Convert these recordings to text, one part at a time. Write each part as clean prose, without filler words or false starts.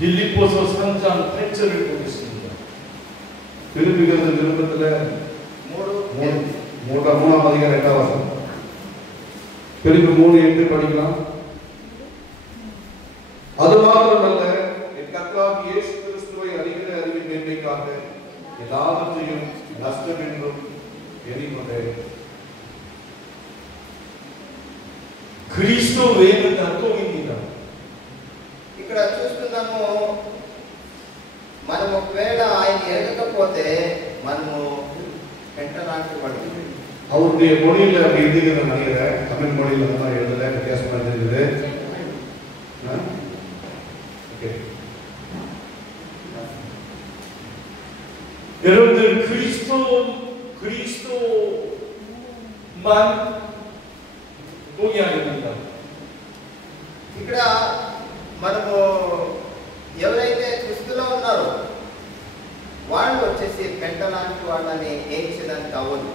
빌립보서 3장 8절을 보겠습니다. பிலிப்பியர் நிருபத்துல 3ஆம் அதிகாரம் 8ஆம் வசனம். பிலிப்பியர் 3:8 படிக்கலாம். அது மாத்திரமல்ல, என் கர்த்தராகிய இயேசு கிறிஸ்துவை அறிகிற அறிவின் மேன்மைக்காக எல்லாவற்றையும் நஷ்டம் என்றும் எண்ணிக்கொண்டேன். 그리스도 외에는 다 똥입니다. ఇక్కడ చూస్తున్నాము, మనం ఒకవేళ ఆయన ఎరగకపోతే మనము పెంటలాంటి వాడు. அவருடைய மொழியில அப்படி எழுதிக்கிற நினைக்கிறேன். தமிழ் மொழியில தான் எழுதல, வித்தியாசமா இருக்குது. ஓகே, 여러분들 그리스도만 똥이 아닙니다. ఇక్కడ మనము ఎవరైతే క్రీస్తులో ఉన్నారో వాళ్ళు వచ్చేసి పెంటలాంటి వాళ్ళని ఏం చేయడానికి అవ్వదు.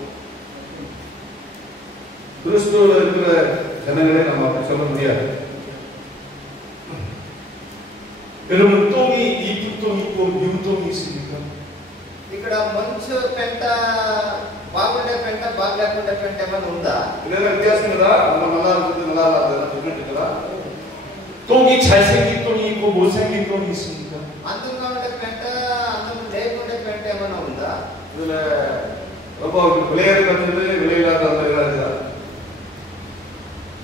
கிறிஸ்துவுல இருக்கிற ஜனங்களே நம்ம அப்படி சொல்ல முடியாது. 여러분, 똥이 이쁜 똥 있고 미운 똥이 있습니까? ఇక్కడ మంచు పెంట, బాగుండే పెంట, బాగలేకుండా పెంట ఏమైనా ఉందా? இதெல்லாம் வித்தியாசம் இருக்குதா? நம்ம நல்லா இருக்குது, நல்லா இல்லாதது டிஃபரெண்ட் இருக்குதா? 똥이 잘생긴 똥이 있고 못생긴 똥이 있습니까? అందంగా ఉండే పెంట, అందం లేకుండా పెంట ఏమైనా ఉందా? இதுல ரொம்ப விளையாடுறது விளையாடாத இருக்குதா?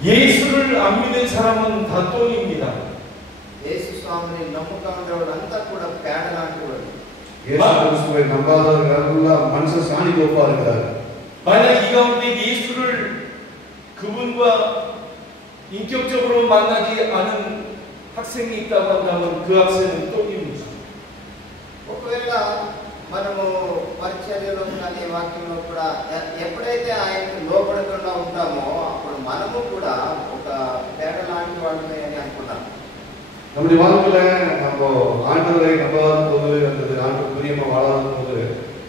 예수를 안 믿는 사람은 다 똥입니다. యేసు స్వామిని నమ్మకం ఉండేవాళ్ళంతా కూడా పేడ లాంటి వాడు. యేసు క్రీస్తుவை நம்பாதவர்கள் மனுஷ சாணி கோப்பா இருக்கிறார். 만약 이 가운데 예수를 그분과 인격적으로 만나지 않은 학생이 있다고 한다면 그 학생은 똥입니다. ఒకవేళ మనము పరిచర్యలో కానీ వాక్యంలో కూడా ఎప్పుడైతే ఆయనకు లోపడకుండా ఉంటామో అప్పుడు మనము కూడా ఒక పేడ లాంటి వాళ్ళమే అని అనుకున్నాం. நம்முடைய வாழ்க்கையில நம்ம ஆண்டவரை நம்பாத போது, அல்லது ஆண்டவர் பிரியமா வாழாத போது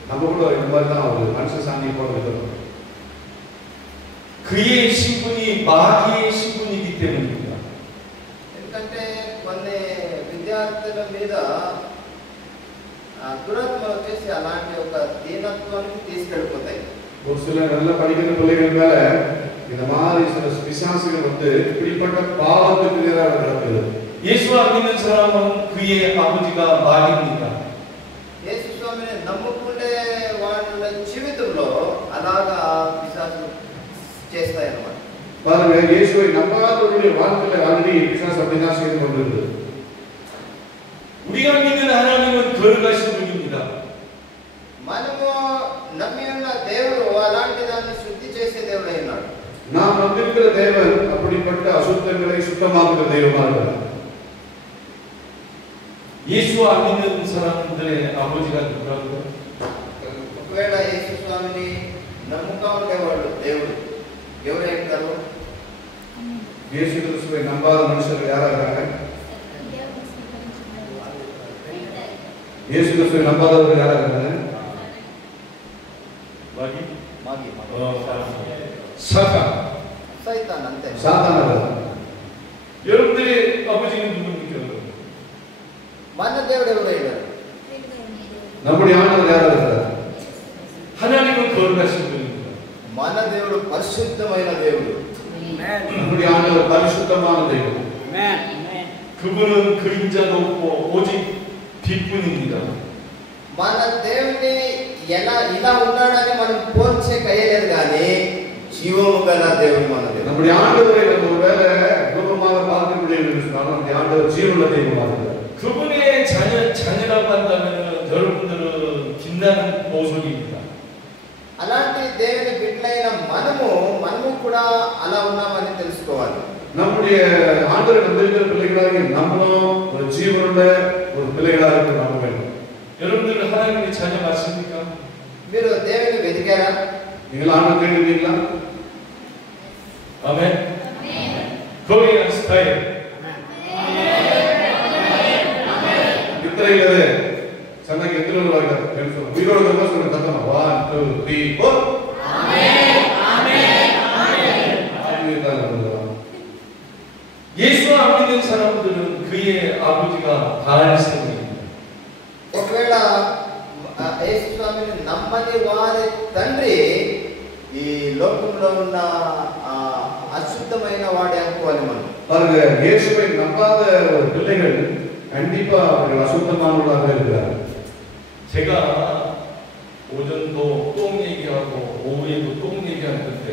நம்ம கூட இந்த மாதிரி தான் ஒரு மனுஷ சாணியை போல இருக்கிறோம். 그의 신분이 마귀의 신분이기 때문입니다. ఎందుకంటే కొన్ని విద్యార్థుల మీద దురాత్మ వచ్చేసి అలాంటి ఒక దీనత్వానికి తీసుకెళ్ళిపోతాయి. ஒரு சில நல்லா படிக்கிற பிள்ளைகள் மேல இந்த மாதிரி சில பிசாசுகள் வந்து இப்படிப்பட்ட பாவத்துக்கு நேராக நடக்குது. 예수 안 믿는 사람은 그의 아버지가 마귀입니다. యేసు స్వామిని నమ్ముకుంటే వాళ్ళ జీవితంలో అలాగా పిశాచు చేస్తాయన్నమాట. பாருங்க, இயேசுவை நம்பாதவருடைய வாழ்க்கையில ஆல்ரெடி பிசாசு அப்படிதான் செய்து கொண்டிருந்தது. 우리가 믿는 하나님은 거룩하신 분입니다. మనము నమ్మి ఉన్న దేవుడు అలాంటి దాన్ని శుద్ధి చేసే దేవుడై ఉన్నాడు. நாம் நம்பியிருக்கிற தேவன் அப்படிப்பட்ட அசுத்தங்களை சுத்தமாக்குகிற தெய்வமா இருக்கிறார். 예수 안 믿는 사람들의 아버지가 누구라고요? ఒకవేళ యేసు స్వామిని నమ్ముగా ఉండేవాడు దేవుడు ఎవరైతారు? இயேசு கிறிஸ்துவை நம்பாத மனுஷர்கள் யாரா இருக்காங்க? இயேசு கிறிஸ்துவை நம்பாதவர்கள் யாரா இருக்காங்க? 마귀? మాగి 사탄. సైతాన్ అంతే. சாத்தானவர். 여러분들의 아버지는 누굽니까? మన దేవుడు ఎవరైనారు? நம்முடைய ஆண்டவர் யாரா இருக்கிறார்? 하나님은 거룩하신 분입니다. మన దేవుడు పరిశుద్ధమైన దేవుడు. நம்முடைய ஆண்டவர் பரிசுத்தமான தெய்வம். 그분은 그림자도 없고 오직 빛뿐입니다. మన దేవుని ఎలా ఇలా ఉన్నాడని మనం పోల్చే కయ్యలేదు కానీ జీవము గల దేవుడు మన దేవుడు. நம்முடைய ஆண்டவரை நம்ம ஒருவேளை ரூபமாக பார்க்க முடியவில்லை என்று சொன்னால் நம்முடைய ஆண்டவர் ஜீவனுள்ள தெய்வமாக இருக்கிறார். 그분의 자녀라고 한다면 여러분들은 빛나는 보석입니다. అలాంటి దేవుని బిడ్డలైన మనము కూడా అలా ఉన్నామని తెలుసుకోవాలి. நம்முடைய ஆண்டவரை நம்பியிருக்கிற பிள்ளைகளாக நம்மளும் ஒரு ஜீவனுள்ள ஒரு பிள்ளைகளாக இருக்க நம்ப வேண்டும். 여러분들은 하나님의 자녀 맞습니까? మీరు దేవుని వెతికారా? நீங்கள் ஆண்டவர் தேடுவீங்களா? 아멘. 거리의 스타일. நித்திரையிலே சன்னக்கு எத்தனை வருவாங்க? உயிரோடு தான் சொல்லுங்க. தத்தமா 1 2 3 4. ஆமென் ஆமென் ஆமென். 예수 안 믿는 사람들은 그 그의 아버지가 바알세입니다. ఒకవేళ యేసు స్వామిని నమ్మని వారి తండ్రి ఈ లోకంలో ఉన్న అశుద్ధమైన వాడే అనుకోవాలి మనం. பாருங்க, இயேசுவை நம்பாத ஒரு பிள்ளைகள் கண்டிப்பா அவர்கள் அசுத்தமானவர்களாக இருக்கிறார்கள். 제가 오전도 똥 얘기하고 오후에도 똥 얘기하는데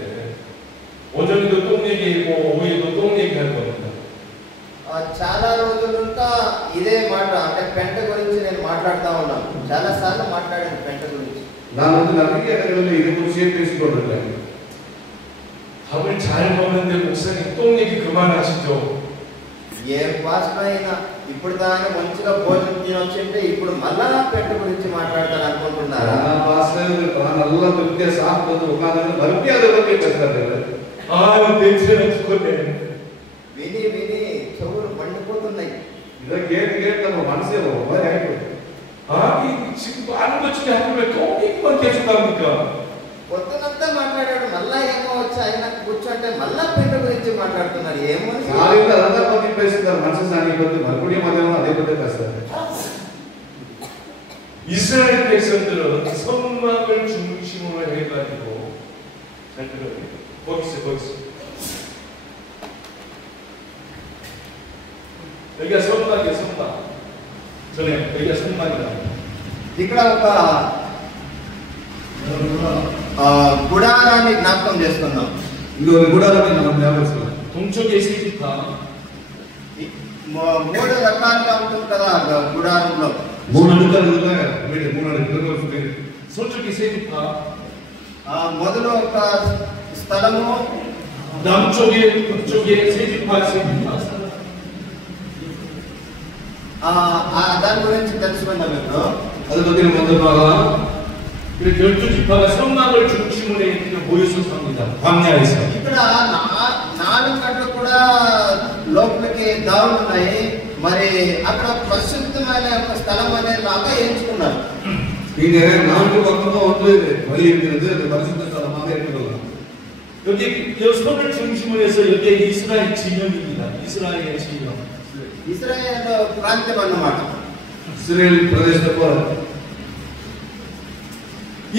오전에도 똥 얘기하고 오후에도 똥 얘기할 겁니다. చాలా రోజులుంటా ఇదే మాట, అంటే పెంట గురించి నేను మాట్లాడుతూ ఉన్నాను. చాలా సార్లు మాట్లాడాను పెంట గురించి. நான் நிறைய இடங்களில் இதை குறிச்சே பேசிக் கொண்டிருக்கிறேன். 밥을 잘 먹는데 목사님 똥 얘기 그만하시죠. ఏ పాస్టర్ అయినా ఇప్పుడు దాకా మంచిగా భోజనం తినొచ్చింటే ఇప్పుడు మళ్ళా పెంట గురించి మాట్లాడతాను అనుకుంటున్నారా? பாஸ்டர் நல்லா திருப்தியா சாப்பிட்டு உட்கார்ந்து மறுபடியும் அதை பற்றி பேசுறாரு. 냄새가 죽었네. విని విని చెవులు మండిపోతున్నాయి. இதை கேட்டு கேட்டு நம்ம மனசே ஒரு மாதிரி ஆயிடுது. 지금 많은 것 중에 하루에 똥 얘기만 계속 합니까? పొద్దునంతా మాట్లాడాడు, మళ్ళా ఏమో వచ్చి ఆయన కూర్చోంటే మళ్ళా పెంట గురించి మాట్లాడుతున్నారు. ఏమో காலையில அதை பத்தி பேசுறாரு, மனசு சாணி பத்தி மறுபடியும் மதியம் அதே பத்தி பேசுறாரு. 이스라엘 백성들은 선막을 중심으로 해가지고 잘 들어요. 거기 있어. 여기가 선막이야, 선막. 전에 여기가 선막이다. ఇక్కడ ఒక గుడారాన్ని జ్ఞాపకం చేసుకున్నాం. இங்க ஒரு குடாரத்தை நம்ம ஞாபகம். 동쪽에 세 지파. మూడు రకాలుగా ఉంటుంది కదా గుడారంలో. மூணு அடுக்குல வீடு, மூணு அடுக்குல 서쪽에 세 지파. మొదలు ఒక స్థలము, 남쪽에 북쪽에 세 지파. దాని గురించి తెలుసుకున్నాం ఇప్పుడు. அதை பத்தி நம்ம வந்து பார்க்கலாம். 12지파가 선막을 중심으로 모여서 삽니다. 광야에서. ఇక్కడ 4 గంటలు కూడా లోపలికి దారులు ఉన్నాయి. మరి అక్కడ పరిశుద్ధమైన ఒక స్థలం అనేలాగా ఎంచుకున్నారు. இங்க 4 பக்கமும் வந்து வழி இருக்கிறது, அது பரிசுத்த ஸ்தலமாக எடுத்துக்கலாம். 여기 선을 중심으로 해서 여기에 이스라엘 진영입니다. 이스라엘 진영. ఇశ్రాయేల్ ప్రాంతం అన్నమాట. இஸ்ரேல் பிரதேசத்தை போல.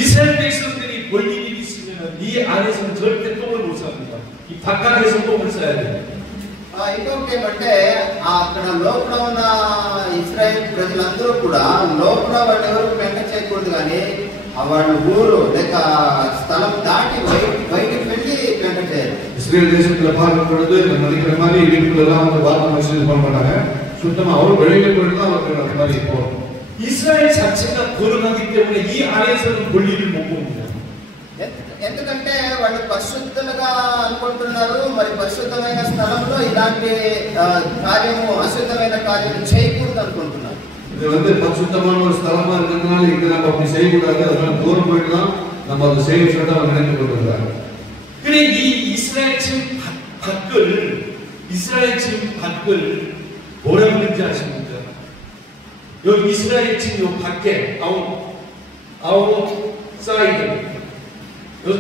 이스라엘 백성들이 볼 일이 있으면 이 안에서는 절대 똥을 못 삽니다. 이 바깥에서 똥을 싸야 돼요. ఇంకొకటి ఏమంటే అక్కడ లోపల ఉన్న ఇశ్రాయేల్ ప్రజలందరూ కూడా లోపల వాళ్ళు ఎవరు పెంట చేయకూడదు, కానీ వాళ్ళ ఊరు లేక స్థలం దాటి బయటికి వెళ్ళి పెంట చేయాలి. இஸ்ரேல் தேசத்துல பார்க்கும் பொழுது நம்ம நினைக்கிற மாதிரி வீட்டுக்குள்ள எல்லாம் வந்து வார்த்தை மெசேஜ் பண்ண மாட்டாங்க. சுத்தமா அவர் வெளியில போயிட்டு தான் அவருக்கு அந்த மாதிரி போகும். 이스라엘 자체가 거룩하기 때문에 이 안에서는 권리를 못 봅니다. ఎందుకంటే వాళ్ళు పరిశుద్ధంగా అనుకుంటున్నారు. మరి పరిశుద్ధమైన స్థలంలో ఇలాంటి కార్యము, అశుద్ధమైన కార్యము చేయకూడదు అనుకుంటున్నారు. இது வந்து பரிசுத்தமான ஒரு ஸ்தலமா இருக்கிறதுனால இங்க நம்ம அப்படி செய்யக்கூடாது, அதனால தூரம் போயிட்டு தான் நம்ம அதை செய்ய சொல்லிட்டு அவர் நினைத்து கொண்டிருக்கிறார். 근데 이 이스라엘 지금 밖을 뭐라 그러는지 아십니까? 여기 이스라엘 지금 요 밖에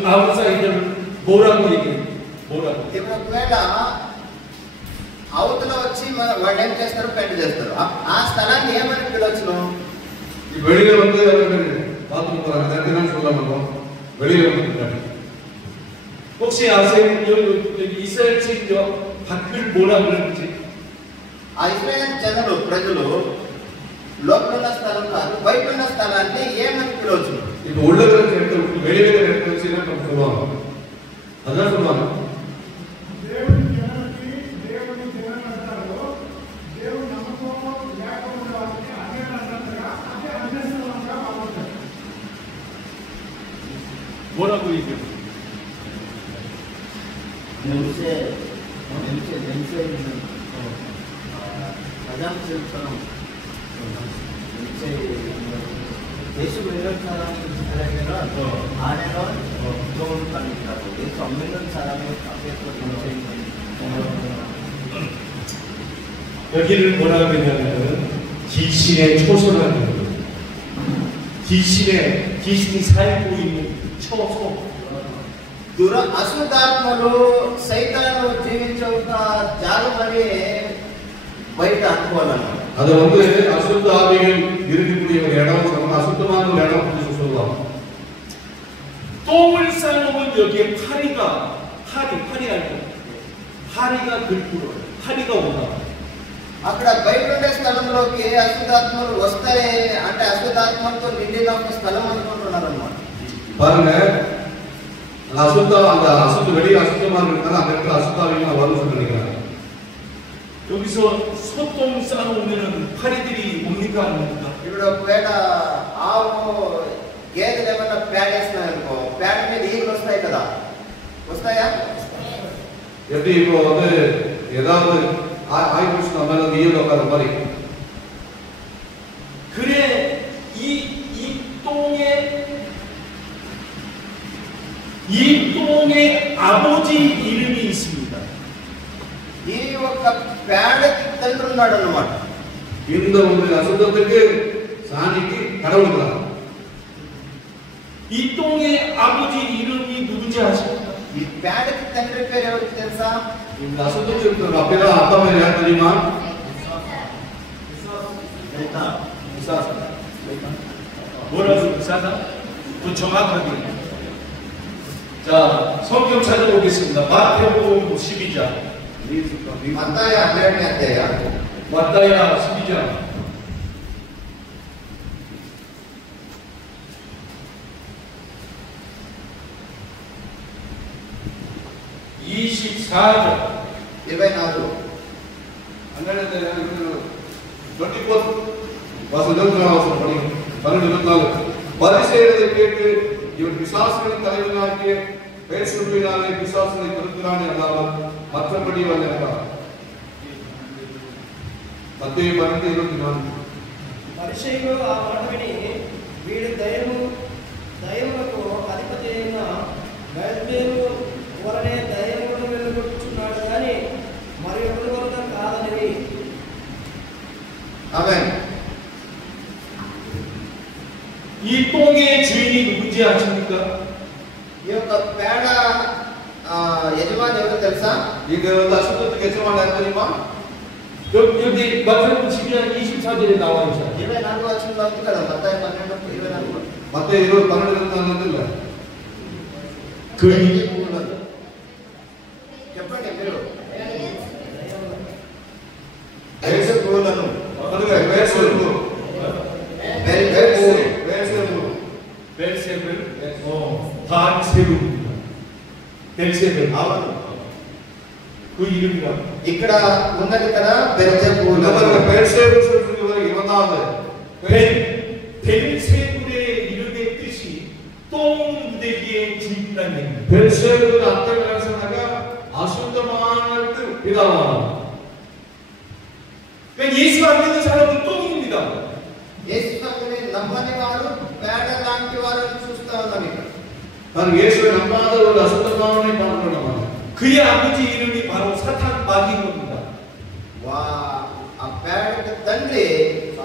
아웃사이드를 뭐라고 얘기해요? 뭐라고? ఇప్పుడు ఒకవేళ అవతల వచ్చి వాళ్ళు ఏం చేస్తారు, పెంట చేస్తారు. ఆ స్థలాన్ని ఏమని పిలవచ్చును? வெளியில வந்து பாத்ரூம் போறாங்க, அதுதான் சொல்ல மாட்டோம். வெளியில வந்து 혹시 아세요? 여기 이스라엘 지금 밖을 뭐라 그러는지? ఆ ఇశ్రాయేల్ జనులు, ప్రజలు లోపల ఉన్న స్థలం కాదు, బయట ఉన్న స్థలాన్ని ఏమని పిలవచ్చు? இப்போ உள்ள இருக்கிற இடத்துல வெளியில இருக்கிற இடத்துல வச்சு என்ன சொல்லுவாங்க? அதான் சொல்லுவாங்க. 뭐라고 얘기해요? 냄새 있는 화장실처럼 냄새 예수 믿는 사람에게는 안에는 좋은 사람이라고, 예수 안 믿는 사람이 밖에서 냄새 있는. 여기를 뭐라 그러냐면 귀신의 초소라는 거예요. 귀신이 살고 있는 초소. అశుద్ధాత్మలు సైతాను జీవించే ఒక జాలమని బయట అనుకోవాలన్నమాట. அது அசுத்த ஆவிகள் இருக்கக்கூடிய ஒரு இடம், அசுத்தமான ஒரு இடம் அப்படின்னு சொல்லுவாங்க. 똥을 싸놓으면 여기에 파리 알죠? 파리가 들끓어요. 파리가 온다. అక్కడ బయట ఉండే స్థలంలోకి అశుద్ధాత్మలు వస్తాయి అంటే అశుద్ధాత్మలతో నిండిన ఒక స్థలం అనుకుంటున్నారు అన్నమాట. பாருங்க, அந்த அசுத்த வெளியே அசுத்தமா இருக்கிறது அந்த இடத்துல அசுத்தாவிகள் வரும்னு நினைக்கிறாங்க. 여기서 소똥 싸놓으면 파리들이 옵니까 안 옵니까? ఇప్పుడు ఒకవేళ ఆవు గేదెలు ఏమన్నా పేడేస్తున్నాయనుకో, పేడ మీద ఈగలు వస్తాయి కదా, వస్తాయా? எப்படி இப்போ ஏதாவது ஆய்வுச்சு நம்ம மேல ஈயல் உட்கார மாதிரி. 그래 이 똥의 아버지 이름이 있습니다. ఈ ఒక్క పేడకి తండ్రి ఉన్నాడు అన్నమాట. இந்த ஒரு அசுத்தத்துக்கு சாணிக்கு கடவுள் இருக்கிறார். 이 똥의 아버지 이름이 누군지 아십니까? ఈ పేడకి తండ్రి పేరు ఎవరికి తెలుసా? இந்த அசுத்தத்துக்கு அப்பா பேர் யார் தெரியுமா? 뭐라고 비싸다? 또 정확하게. 자, 성경 찾아보겠습니다. 마태복음 12장. మత్తాయి 12వ అధ్యాయం. 마따야 12장. 24절. 24. அண்ணன் 24 வாசல் 24 படி 12 பரிசேயரை கேட்டு இவன் பிசாசுகளின் தலைவனாகிய பேசுபினாலே பிசாசுகளை துரத்துகிறானே அல்லாமல் மற்றபடி அல்ல என்றார். மத்தேயு 12:24. పరిసయ్యులు ఆ మాట విని వీడి దయ్యములకు అధిపతి అయిన బయల్జెబూలు వలనే దయ్యములను వెళ్ళగొట్టుచున్నాడు కానీ మరి ఎవరి వలన కాదనివి. ఆమేన్. 이 똥의 주인이 누군지 아십니까? ఈ యొక్క పేడ యజమాని ఎవరో తెలుసా? இங்க அசுத்தத்துக்கு எஜமான யார் தெரியுமா? 여기 마태복음 12장 24절에 나와 있잖아요. 24వ వచనంలో ఉంది కదా, మత్తాయి 12:24. மத்தேயு 12:24 இல்ல. చెప్పండి మీరు. బెల్జెబూలను అందుకే బెల్జెబూలు 벨세불, 바알세불입니다. 벨세불. అవును. 그 이름이라고. ఇక్కడ ఉన్నది కదా బెల్జెబూలు. బెల్జెబూలు சொல்றது இவன்தான். 벨세불의 이름의 뜻이 똥 무대기의 주인이라는 얘기입니다. 벨세불의 అర్థం ఏంటంటే అశుద్ధమైన పితావా. 그러니까 예수 안 믿는 사람은 똥입니다. యేసు ప్రభువుని నమ్మని వారు పేడ లాంటి వారిని చూస్తా ఉన్నాం ఇక్కడ. కానీ యేసుని నమ్మాத ஒரு అశుద్ధమానని పాల్గొనడం. 그의 아버지 이름이 바로 사탄 마귀입니다. ఆ పేడకి తండ్రి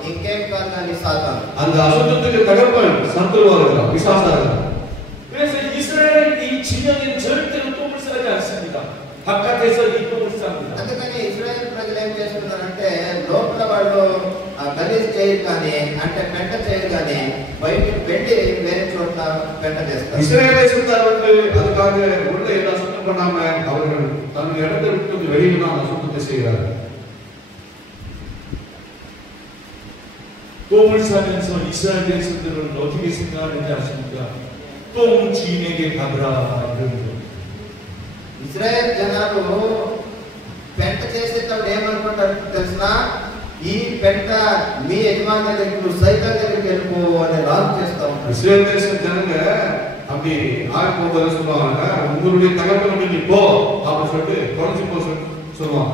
ఇంకేం కాదు కానీ సాతాను. அந்த அசுத்தத்துக்கு தகப்பன் சத்துருவா இருக்கிறார், பிசாசா இருக்கிறார். 그래서 이스라엘 이 진영에는 절대로 똥을 싸지 않습니다. 바깥에서 이 똥을 쌉니다. అందుకని ఇశ్రాయేల్ ప్రజలు ఏం చేస్తున్నారంటే లోపల వాళ్ళు గలీజ్ చేయరు కానీ అంటే పెంట చేయరు కానీ బయటికి వెళ్ళి వేరే చోట్ల పెంట చేస్తారు. இஸ்ரவேலை சேர்ந்தவர்கள் அதுக்காக உள்ள என்ன அசுத்தம் பண்ணாம அவர்கள் தன் இடத்தை விட்டு வெளியில் தான் அசுத்தத்தை செய்கிறார்கள். 똥을 싸면서 이스라엘 백성들은 어떻게 생각하는지 아십니까? 똥 주인에게 받으라 이런 거. ఇశ్రాయేల్ జనాలు పెంట చేసేటప్పుడు ఏమనుకుంటారు తెలిసినా, ఈ పెంట మీ యజమాని దగ్గరికి నువ్వు సైతాన్ దగ్గరికి వెళ్ళిపో అని రాజు చేస్తా ఉంటారు. இஸ்ரவேல் தேச ஜனங்க அப்படி ஆய் போகும்போது சொல்லுவாங்க, உங்களுடைய தகப்பன் நீ போ அப்படின்னு சொல்லிட்டு குறைஞ்சி போ சொல்லுவாங்க.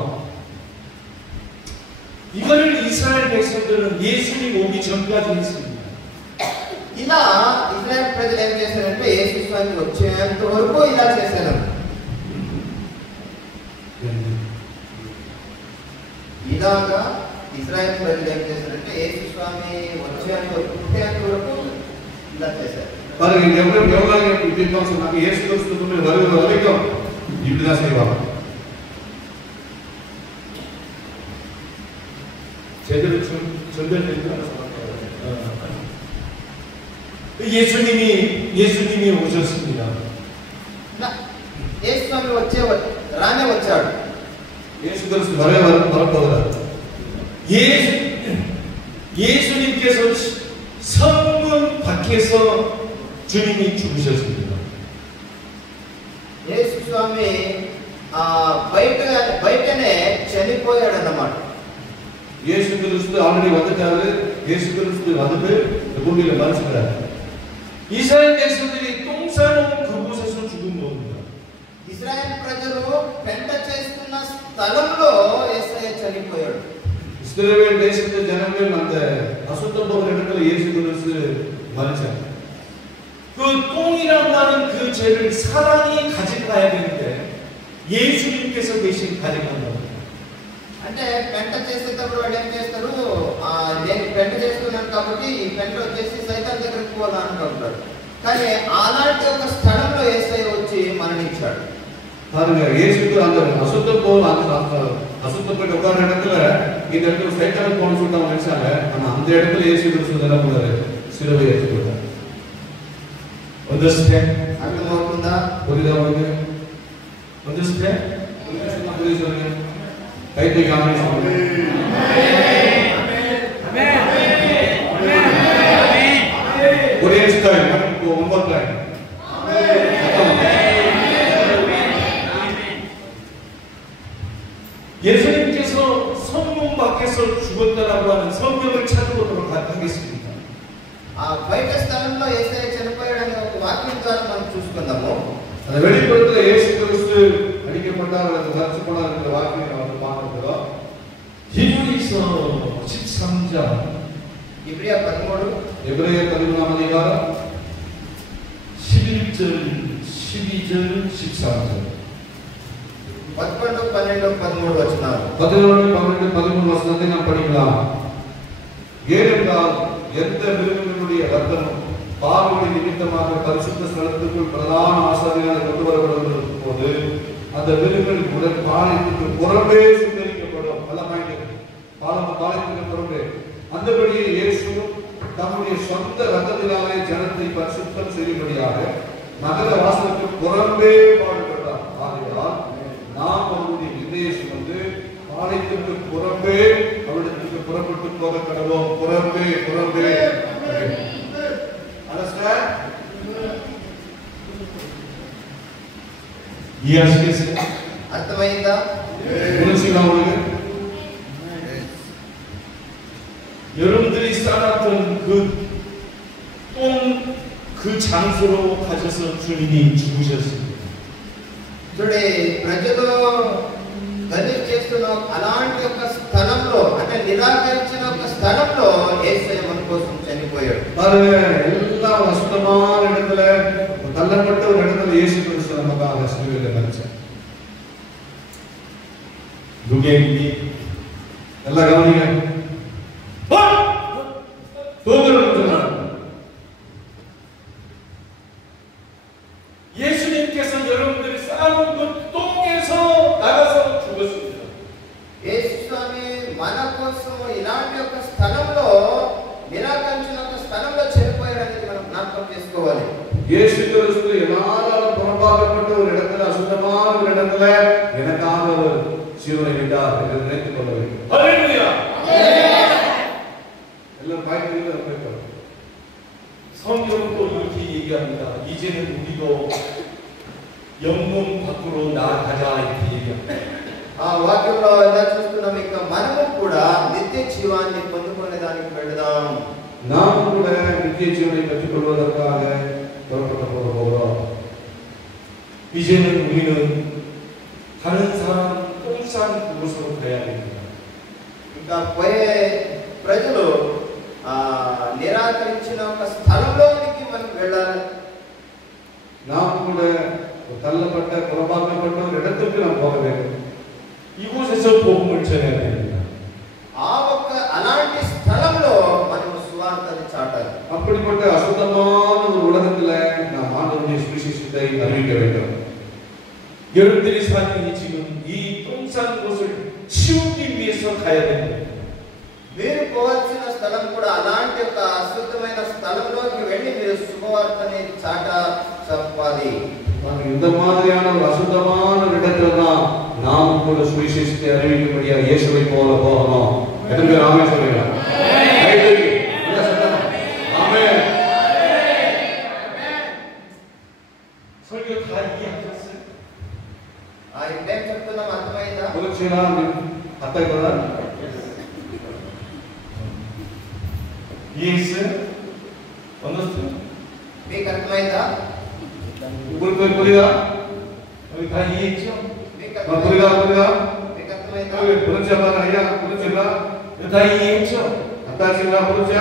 이거를 이스라엘 백성들은 예수님 오기 전까지 했습니다. ఇలా ఇశ్రాయేల్ ప్రజలు ఏం చేశారంటే యేసు స్వామి వచ్చేంత వరకు ఇలా చేశారు. ఇలాగా ఇశ్రాయేల్ ప్రజలు ఏం చేశారంటే యేసు స్వామి వచ్చేంత వరకు పుట్టేంత వరకు ఇలా చేశారు. பாருங்க எவ்வளவு இப்படி சொன்னாங்க, இயேசு கிறிஸ்து வருகிற வரைக்கும் இப்படிதான் செய்வாங்க. 제대로 전달되지 않아서 예수님이 오셨습니다. యేసుస్వామి రానే వచ్చాడు. 예수 그리스도 말하거든. 예수님께서 성문 밖에서 주님이 죽으셨습니다. యేసుస్వామి బయటనే చనిపోయాడు అన్నమాట. 예수 그리스도 ఆల్రెడీ வந்துட்டாரு. 예수 그리스도 வந்துட்டு இந்த பூமியில மரிச்சிட்டாரு. 이스라엘 백성들이 똥 싸놓은 그곳에서 죽은 겁니다. ఇశ్రాయేల్ ప్రజలు పెంట చేస్తున్న స్థలంలో యేసయ్య చనిపోయాడు. இஸ்ரவேல் தேசத்து ஜனங்கள் அந்த அசுத்தம் போகிற இடத்துல இயேசு கிறிஸ்து மரிச்சார். 그 똥이란 말은 그 죄를 사람이 가져가야 되는데 예수님께서 대신 가져간다. అంటే పెంట చేసేటప్పుడు వాడు ఏం చేస్తారు, నేను పెంట చేస్తున్నాను కాబట్టి ఈ పెంట వచ్చేసి సైతాన్ దగ్గరికి పోవాలనుకుంటాడు. కానీ అలాంటి ఒక స్థలంలో యేసయ్య వచ్చి మరణించాడు. பாருங்க, இயேசுக்கு அந்த அசுத்தம் போல அந்த அசுத்தப்பட்ட உட்கார்ற இடத்துல இந்த இடத்துல சைத்தானுக்கு போன சொல்லிட்டு அவங்க நினைச்சாங்க. ஆனா அந்த இடத்துல இயேசு கிறிஸ்து என்ன பண்ணாரு? சிலுவை ஏற்றிவிட்டார். Understand? అర్థమవుతుందా? புரியுதா உங்களுக்கு? Understand? புரியுது சொல்லுங்க. கை தூக்கி ஆமென் சொல்லுங்க. ஒரே ஸ்டைல் one more time. 예수님께서 성문 밖에서 죽었다라고 하는 성경을 찾아보도록 하겠습니다. బయట స్థలంలో యేసయ్య చనిపోయాడనే ఒక వాక్యం ద్వారా మనం చూసుకుందాము. அந்த வெளிப்படுத்தல இயேசு கிறிஸ்து அடிக்கப்பட்டார் அல்லது மரிக்கப்பட்டார் என்ற வாக்கியம் நம்ம பார்க்கிறோம். 히브리서 13장 ఇబ్రియా 13 எபிரேயர் 13ஆம் அதிகாரம் 11절, 12절, 13절 11, 12, 13 వచనాలు. 11, 12, 13 வசனத்தை நாம் படிக்கலாம். ஏனென்றால் எந்த மிருகங்களுடைய ரத்தமும் பாவங்களின் நிமித்தமாக பரிசுத்த ஸ்தலத்துக்குள் பிரதான ஆசாரியராக கொண்டு வரப்படுகிற போது அந்த மிருகங்களின் உடல் பாளையத்துக்கு புறம்பே சுத்தரிக்கப்படும். பாளையத்துக்கு புறம்பே. அந்தபடியே இயேசுவும் தம்முடைய சொந்த ரத்தத்தினாலே ஜனத்தை பரிசுத்தம் செய்யும்படியாக நகர வாசலுக்கு புறம்பே பாடுபட்டார். ஆகையால் நாம் அவருடைய விதேசம் வந்து பாளையத்திற்கு புறம்பே அவரிடத்திற்கு புறப்பட்டு போக கடவோம். புறம்பே புறம்பே. Understand? 이해하시겠어요? అర్థమైందా? 무엇인가 모르게? 여러분들이 쌓았던 그 장소로 가셔서 주님이 죽으셨습니다. చూడండి, ప్రజలు గలీజ్ చేస్తున్న అలాంటి ఒక స్థలంలో, అంటే నిరాకరించిన ఒక స్థలంలో యేసయ్య మన కోసం చనిపోయాడు. பாருங்க, எல்லாம் அசுத்தமான இடத்துல தள்ளப்பட்ட ஒரு இடத்துல இயேசு கிறிஸ்து நமக்காக சிலுவையில மரிச்சார். 누구에게? நல்லா கவனிங்க. 예수님께서 여러분들이 쌓아놓은 그 똥에서 나가서 죽었습니다. యేసుస్వామి మన కోసం ఇలాంటి ఒక స్థలంలో, నిరాకరించిన ఒక స్థలంలో చనిపోయాడనేది మనం జ్ఞాపకం చేసుకోవాలి. இயேசு கிறிஸ்து எல்லாராலும் புறம்பாக்கப்பட்ட ஒரு இடத்துல, அசுத்தமான ஒரு இடத்துல எனக்காக ஒரு ஜீவனை விட்டார் என்று நினைத்துக் கொள்ள வேண்டும். 할렐루야! எல்லாரும் பாய்க்கிறீங்களா? கேட்கலாம். 성경은 또 이렇게 얘기합니다. 이제는 우리도 영문 밖으로 나아가자 이렇게 얘기합니다. ఆ వాక్యంలో ఎలా చూస్తున్నాం, ఇక మనము కూడా నిత్య జీవాన్ని పొందుకునే దానికి వెళదాం. நாம் கூட நித்திய ஜீவனை பெற்றுக் கொள்வதற்காக புறப்பட்டு போகிறோம். 이제는 우리는 다른 사람 똥 싼 그곳으로 가야 됩니다. ఇంకా పోయే ప్రజలు నిరాకరించిన ఒక స్థలంలోనికి మనం వెళ్ళాలి. நாம் கூட தள்ளப்பட்ட புறம்பாக்கப்பட்ட ஒரு இடத்துக்கு நாம் போக வேண்டும். 이곳에서 복음을 전해야 됩니다. ఆ ఒక్క అలాంటి స్థలంలో మనం సువార్తని చాటాలి. அப்படிப்பட்ட அசுத்தமான ஒரு உலகத்துல நாம் ஆண்டவருடைய சுவிசேஷத்தை அறிவிக்க வேண்டும். 여러분들이 사는 지금 이 똥 싼 곳을 치우기 위해서 가야 됩니다. మీరు స్థలం కూడా అలాంటి ఒక అశుద్ధమైన స్థలంలోకి వెళ్ళి మీరు శుభవార్తని చెప్పాలి. இந்த மாதிரியான ஒரு அசுத்தமான இடத்துல தான் நாம் கூட சுவிசேஷத்தை அறிவிக்கும்படியா இயேசுவை போல போகணும். எத்தனை பேர் ஆமென் சொல்றீங்க? ஆமென். 설교 다 이해하셨어요? ఇప్పుడేం చెప్తున్నాం అర్థమైందా? 그렇지나 갔다 있거든. 이해했어요? 언더스탠드? మీకు అర్థమైందా? 우리 뿌리가 여기 다 이해했죠? మీకు 뿌리가 మీకు అర్థమైందా? 그렇지 않아 아니야 그렇지 않아 다 이해했죠? 갔다 지나 그렇지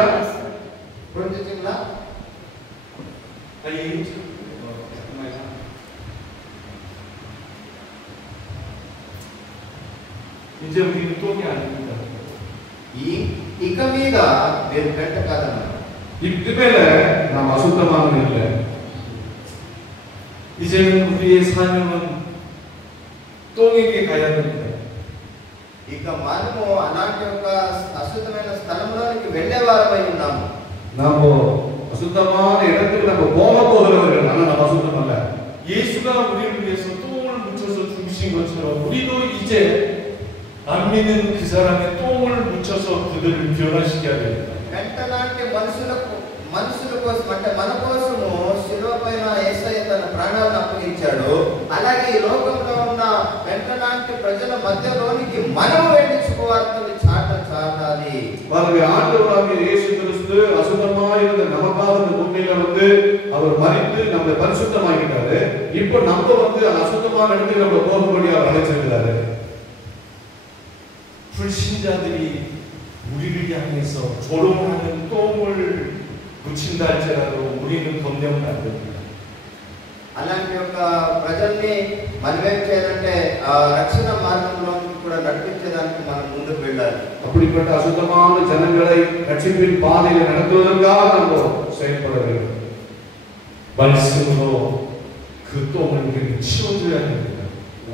పొందుతుందా? 다 이해했죠? 이제 우리는 똥이 아닙니다. ఇక మీద మీరు పెంట కాదన్నారు. 이때에 나 마술다만 일래. 이제는 우리의 사명은 똥에게 가야 됩니다. ఇక మనము అలాంటి ఒక అశుద్ధమైన స్థలంలోనికి వెళ్ళేవారమై ఉన్నాము. 나뭐 마술다만 இடத்துக்கு நம்ம போக போகிறவர்கள் ஆனா நம்ம 마술다만 இல்ல. 예수가 우리를 위해서 똥을 묻혀서 죽으신 것처럼 우리도 이제 안 믿는 그 사람의 똥을 묻혀서 그들을 변화시켜야 됩니다. వెంటలాంటి మనుషుల కోసం అంటే మన కోసము శిలువ పైన యేసయ్య తన ప్రాణాలను అప్పగించాడు. అలాగే ఈ లోకంలో ఉన్న వెంటలాంటి ప్రజల మధ్యలోనికి మనం వెళ్ళి శుభవార్తలు చాటాలి. பாருங்க ஆண்டவராகிய இயேசு கிறிஸ்து அசுத்தமாய் இருந்த நமக்காக இந்த பூமியில வந்து அவர் மரித்து நம்மை பரிசுத்தமாக்கிட்டாரு. இப்போ நம்ம வந்து அசுத்தமான இடத்துக்கு நம்ம போகும்படி அவர் அழைச்சிருக்கிறாரு. 불신자들이 우리를 향해서 조롱하는 똥을 묻힌다 할지라도 우리는 검령은 안 됩니다. అలాంటి ఒక ప్రజల్ని మనమేం చేయాలంటే ఆ రక్షణ మార్గంలో కూడా నడిపించడానికి మనం ముందుకు వెళ్ళాలి. அப்படிப்பட்ட அசுத்தமான ஜனங்களை ரட்சிப்பின் பாதையில் நடத்துவதற்காக நம்ம செயல்பட வேண்டும். 말씀으로 그 똥을 우리는 치워줘야 됩니다.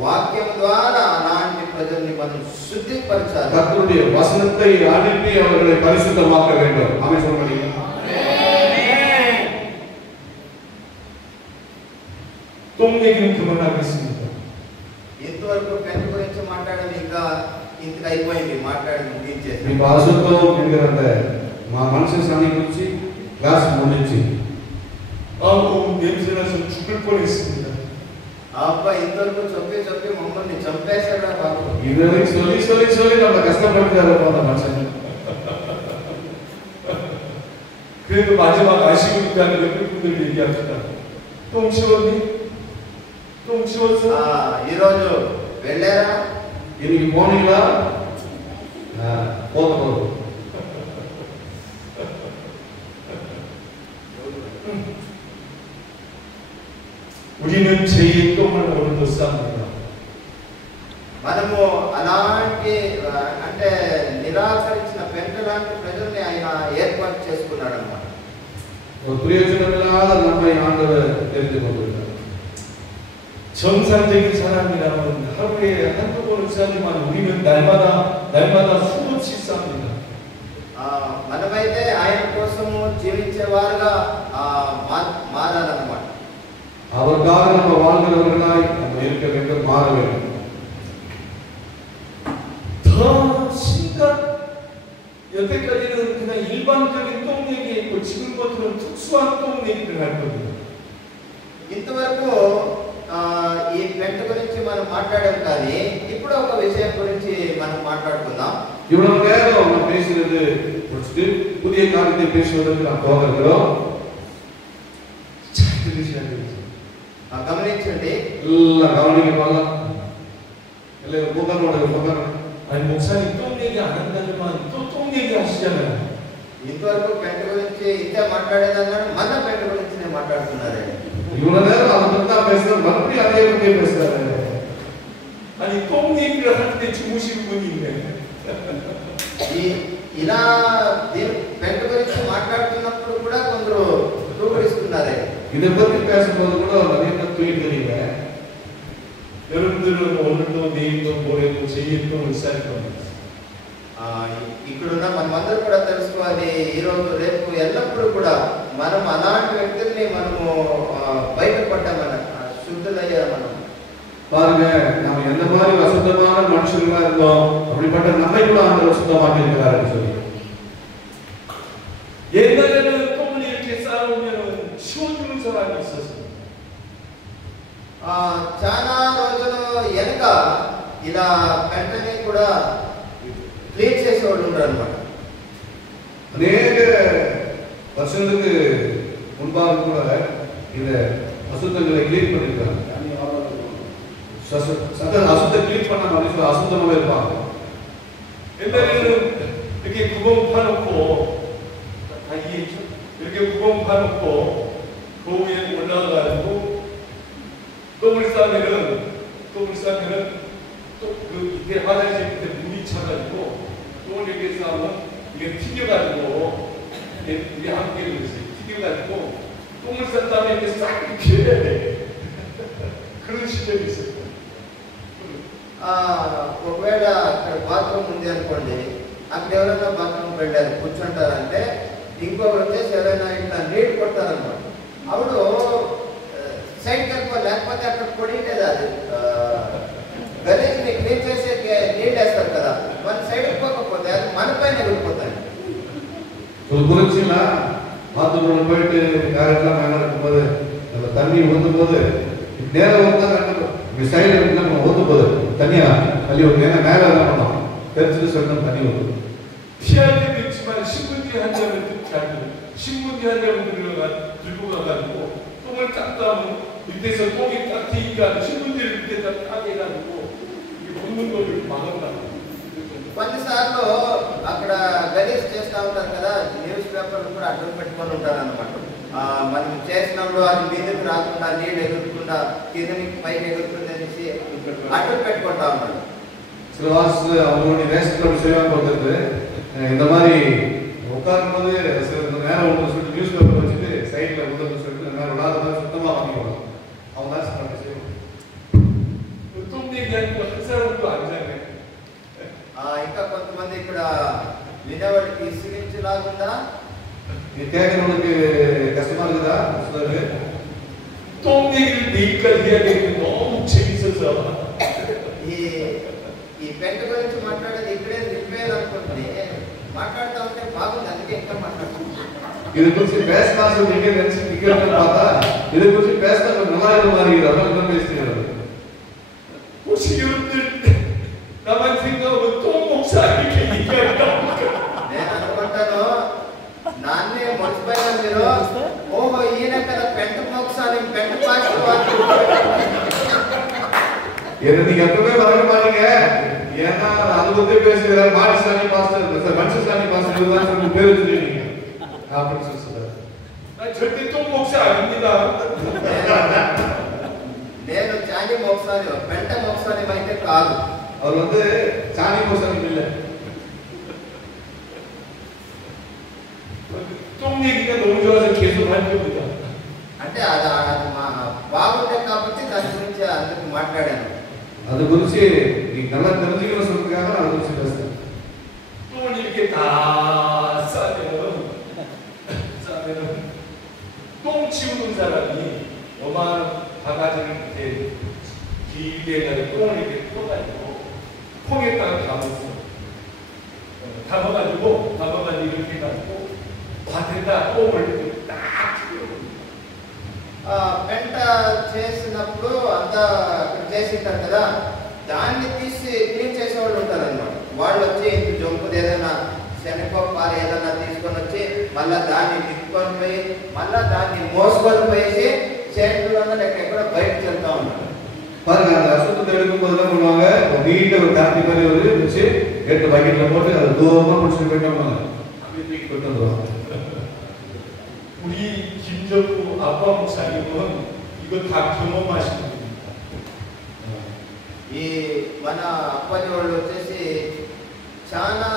వాక్యం ద్వారా అలాంటి ప్రజల్ని మనం శుద్ధిపరచాలి. கர்த்தருடைய வசனத்தை அனுப்பி அவர்களை பரிசுத்தமாக்க வேண்டும். ஆமென் சொல்லுங்க. 똥 얘기는 그만하겠습니다. ఇంతవరకు పెంట గురించి మాట్లాడడం ఇంకా ఇంతకు అయిపోయింది, మాట్లాడి ముగించేసి. ఈ భాషతో ఎందుకంటే మా మనసు సాని గురించి క్లాస్ ముగించి 냄새나서 죽을 뻔했습니다. అబ్బా ఇంతవరకు చెప్పి మమ్మల్ని చంపేశాడా బాబు. 이들이 சொல்லி நம்ம கஷ்டப்படுத்தாரு போன மனுஷன். 그래도 마지막 아쉬운 있다는 옆에 분들 얘기합시다. 똥 치웠니? 똥 치웠어? ఈరోజు వెళ్ళారా? இன்னைக்கு போனீங்களா? போதும். 우리는 죄의 똥을 오늘도 쌉니다. మనము అలాంటి అంటే నిరాకరించిన పెంట లాంటి ప్రజల్ని ఆయన ఏర్పాటు చేసుకున్నాడు అన్నమాట. ஒரு பிரயோஜனமில்லாத நம்மை ஆண்டவர் தெரிந்து கொண்டிருக்கிறார். 정상적인 사람이라면 하루에 한두 번은 싸지만 우리는 날마다 수없이 쌉니다. మనమైతే ఆయన కోసము జీవించేవారుగా మారాలన్నమాట. அவருக்காக நம்ம வாழ்கிறவர்களாய் நம்ம இருக்க வேண்டும், மாற வேண்டும். 더 심각 여태까지는 그냥 일반적인 똥 얘기했고 지금부터는 특수한 똥 얘기를 할 겁니다. ఇంతవరకు ఈ పెంట గురించి మనం మాట్లాడాం, కానీ ఇప్పుడు ఒక విషయం గురించి మనం మాట్లాడుకుందాం. இவ்வளவு நேரம் நம்ம பேசினது முடிச்சுட்டு புதிய காரியத்தை பேசுவதற்கு நாம் போகிறோம். 잘 들으셔야 됩니다. గమనించండి, எல்லாம் கவனிக்க போகலாம். எல்லாரும் போகணும். 아니 목사님 똥 얘기 안 한다지만 또 똥 얘기 하시잖아요. ఇంతవరకు పెంట గురించి ఇంతే మాట్లాడేదన్నాడు, మన పెంట గురించి మాట్లాడుతున్నారే. இவ்வளவு நேரம் அதை பத்தி தான் பேசுறோம், மறுபடியும் அதே பத்தி பேசுறாரு. 아니 똥 얘기를 할 때 주무시는 분이 있네. ఇలా పెంట గురించి మాట్లాడుతున్నప్పుడు కూడా కొందరు దూకుడిస్తున్నారే. இதை பத்தி பேசும்போது கூட நிறைய பேர் தூங்கிடுறீங்க. 여러분들은 오늘도 내일도 모레도 죄의 똥을 쌀 겁니다. ఇక్కడున్న మనమందరూ కూడా తెలుసుకోవాలి, ఈరోజు రేపు ఎల్లప్పుడూ కూడా మనం అలాంటి వ్యక్తుల్ని మనము బయటపడ్డామన్న சுத்தலையா మనం பாருங்க நாம எந்த மாதிரி அசுத்தமான மனுஷங்களா இருந்தோம் அப்படிப்பட்ட நம்மை கூட ஆண்டவர் சுத்தமாக்கி இருக்கிறாருன்னு சொல்லி. 옛날에는 똥을 이렇게 쌓아오면 치워주는 사람이 있었어요. చాలా రోజులు వెనక ఇలా పెంటని కూడా క్లీన్ చేసేవాళ్ళు ఉంటారు అన్నమాట. అనేక வருஷங்களுக்கு முன்பாக கூட இந்த அசுத்தங்களை கிளீன் பண்ணிருக்காங்க. அசுத்த கிளீன் பண்ண மனுஷன் அசுத்தமாக இருப்பாங்க. 옛날에는 이렇게 구멍 파놓고 다 이해했죠? 이렇게 구멍 파놓고 그 위에 올라가가지고 똥을 싸면은 또 그 밑에 화장실 밑에 물이 차가지고 똥을 이렇게 싸면 이게 튀겨가지고 우리 함께 그랬어요. 튀겨가지고 똥을 싼 다음에 이렇게 싹 피해야 돼. 그런 시절이 있어요. ఒకవేళ అక్కడ బాత్రూమ్ ఉంది అనుకోండి, అక్కడ ఎవరైనా బాత్రూమ్ వెళ్ళారు కూర్చుంటారంటే ఇంకొకరు వచ్చేసి ఎవరైనా ఇట్లా నీళ్ళు కొడతారనమాట. అప్పుడు సైడ్కి వెళ్ళిపో, లేకపోతే అక్కడ పొడి లేదా అది గలీజ్ని క్లీన్ చేసే నీళ్ళు వేస్తారు కదా, మన సైడ్కి పోకపోతే అది మన పైన వెళ్ళిపోతాయి. குறிச்சிங்களா பாத்ரூம்ல போயிட்டு யாரெல்லாம் மேலே இருக்கும்போது அந்த தண்ணி ஊற்றும் போது நேரம் ஊற்றா இப்படி சைடில் நம்ம ஊற்றும் போது தண்ணியா தள்ளி ஊற்றும். ஏன்னா மேலே என்ன பண்ணோம் தெரிஞ்சுட்டு சொல்லணும் தண்ணி ஊற்றும். 피할 때도 있지만 신문지 한 장을 신문지 한 장을 들고 가가지고 똥을 닦다면 밑에서 똥이 딱 튀니까 신문지를 밑에다 딱 해가지고 묻는 거를 막아가지고. కొన్నిసార్లు అక్కడ గలీజ్ చేస్తూ ఉంటారు కదా, న్యూస్ పేపర్లు కూడా అడ్డం పెట్టుకొని ఉంటారు అనమాట. మనం చేసినప్పుడు అది మీదకి రాకుండా నీళ్ళు ఎగురుకుండా కింద పైకి ఎగురుతుంది అనేసి అడ్డం పెట్టుకుంటా ఉంటారు. சில வாசத்தில் அவங்களுடைய நேசத்தில் அப்படி செய்வாங்க பார்த்துட்டு இந்த மாதிரி உட்காரும் போது சில நேரம் ஒன்று சொல்லிட்டு நியூஸ் பேப்பர் வச்சுட்டு சைடில் உதவுன்னு சொல்லிட்டு இந்த மாதிரி விளாத மாதிரி சுத்தமாக வாங்கிடுவாங்க. அவங்க தான் அப்படி செய்வாங்க. 똥 얘기하니까 한 사람도 안 자네. ఇంకా కొంతమంది ఇక్కడ వినేవాడికి ఇసుగించలాగుందా, இது கேட்கறவங்களுக்கு கஷ்டமா இருக்குதா? சிலருக்கு 똥 얘기를 내일까지 해야 되는데 너무 재밌어서 ఈ పెంట గురించి మాట్లాడేది ఇక్కడే నిలిపేయాలనుకుంటుంది. మాట్లాడుతూ ఉంటే బాగుంది, అందుకే ఇంకా మాట్లాడుతుంది. இது குறித்து பேசலாம் நீங்க நினைச்சு நிக்கிறத பார்த்தா இது குறித்து பேசினா நல்லா இருக்க மாதிரி அதான் பேசுகிறாரு. 혹시 여러분들 나만 생각하면 똥 목사 이렇게 얘기할까? నేను అనుకుంటాను నాన్నే మర్చిపోయినా మీరు, ఓహో ఈయన కదా పెంట మోక్షాన్ని పెంట పాస్ట్ என்ன நீங்க எப்பவுமே மறக்க மாட்டீங்க. ஏன்னா அது பத்தி பேசுகிறார் மாடிசாமி பாஸ்டர் மனுஷசாமி பாஸ்டர் தான் சொல்லி பேர் வச்சிருக்கீங்க அப்படின்னு சொல்றாரு. 나 절대 똥 목사 아닙니다. నేను చాని మోక్షాన్ని పెంట మోక్షాన్ని అయితే కాదు. அவர் வந்து சாணி மோசம் இல்ல. 똥 얘기가 너무 좋아서 계속 할 겁니다. అంటే అది బాగుంటే కాబట్టి దాని గురించి అందుకు మాట్లాడాను. அது குறித்து நீங்க நல்லா தெரிஞ்சுக்கணும் சொல்றதுக்காக அதை குறித்து பேசுறேன். 똥을 이렇게 다 싸면은 똥 치우는 사람이 요만한 바가지를 이렇게 길게 해가지고 똥을 이렇게 풀어가지고 콩에다가 담아가지고 이렇게 해가지고 밭에다 똥을 이렇게 딱 పెంట చేసినప్పుడు అంతా చేసింటారు కదా, దాన్ని తీసి క్లీన్ చేసేవాళ్ళు ఉంటారు అనమాట. వాళ్ళు వచ్చి జంపుది ఏదైనా శనగపాలు ఏదైనా తీసుకొని వచ్చి మళ్ళా దాన్ని తిప్పుకొని పోయి మళ్ళా దాన్ని మోసుకొని పోయేసి చేతుల్లో లేక ఎక్కడ బయటకు వెళ్తా ఉన్నారు. பாருங்க அந்த அசுத்தத்தை எடுக்கும் போது என்ன பண்ணுவாங்க, வீட்டில் ஒரு கார்த்தி மாதிரி ஒரு வச்சு 8 பக்கெட்ல போட்டு அதை தூரமா முடிச்சுட்டு போயிட்டோம் அப்படி தூக்கி போட்டு வந்துடுவாங்க. 우리 김정구 아빠 목사님은 이거 다 경험하신 분입니다. ఈ మన అప్పటి వాళ్ళు వచ్చేసి చాలా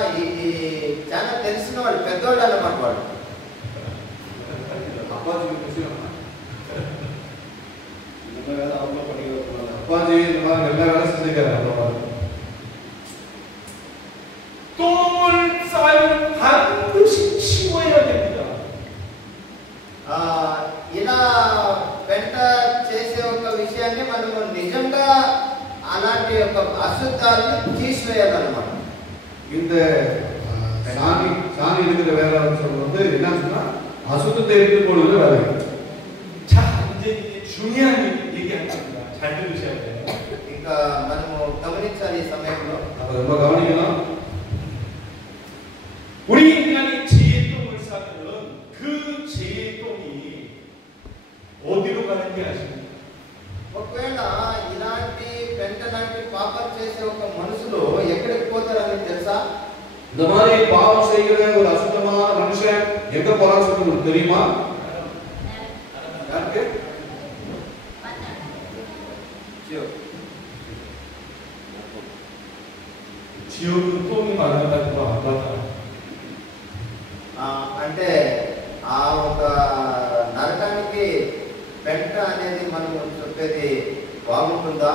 చాలా తెలిసిన వాళ్ళు, పెద్దవాళ్ళు అన్నమాట. వాళ్ళు அப்பாஜி அப்பாஜி இந்த மாதிரி எல்லா வேலை செஞ்சுக்காரு. 똥을 మనము నిజంగా అలాంటి ఒక అశుద్ధాలను తీసివేయాలన్నమాట. இந்த சாணி இருக்கிற வேதாந்தம் வந்து என்ன சொன்னா அசுத்தத்தை எடுத்து போடுவது வேலை. 자, 이제 중요한 얘기하는 겁니다. 잘 들으셔야 돼요. ఇంకా మనము గమనించాలి ఈ సమయంలో. அப்ப ரொம்ப கவனிக்கணும். 우리 인간이 죄의 똥을 싸면 그 죄의 똥이 어디로 가는지 아십니까? ఒకవేళ ఇలాంటి పెంట లాంటి పాపం చేసే ఒక మనుషులు ఎక్కడికి పోతారని తెలుసా? இந்த மாதிரி பாவம் செய்கிற ஒரு அசுத்தமான மனுஷன் எங்க போறான்னு சொல்லி உங்களுக்கு தெரியுமா? யாருக்கு? 지옥은 똥이 많아가지고 안 가다. అంటే ఆ ఒక నరకానికి పెంట అనేది మనం చెప్పేది బాగుంటుందా?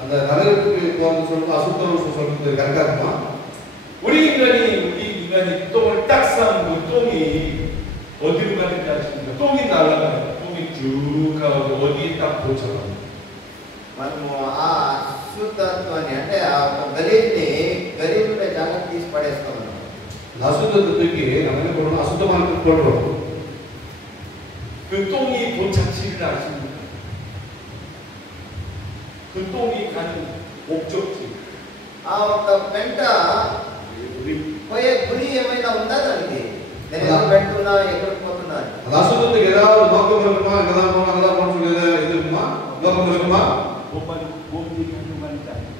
அந்த நரகத்துக்கு போறது சொல்றது அசுத்தம் சொல்றது கரெக்டா இருக்குமா? 우리 인간이 똥을 딱 싸면 그 똥이 어디로 가는지 아십니까? 똥이 날아가요. 똥이 쭉 가고 어디에 딱 도착합니다. మనము ఆ అశుద్ధత్వాన్ని అంటే ఆ ఒక గలీజుని జాగ్రత్త తీసి పడేస్తాం. அசுத்தத்தை தூக்கி நம்ம என்ன பண்றோம்? அசுத்தமான போடுறோம். 그 똥이 도착지를 아십니까? 그 똥이 가는 목적지. ఆ ఒక పెంట పోయే గురి ఏమైనా ఉందా దానికి? నేను ఎలా పెడుతున్నా, ఎక్కడికి పోతున్నా? அது அசுத்தத்துக்கு ஏதாவது நோக்கம் இருக்குமா? இங்கதான் போகணும் அங்கதான் போகணும் சொல்லி இது இருக்குமா? நோக்கம் இருக்குமா? 몸 얘기하는 말인지 아니에요.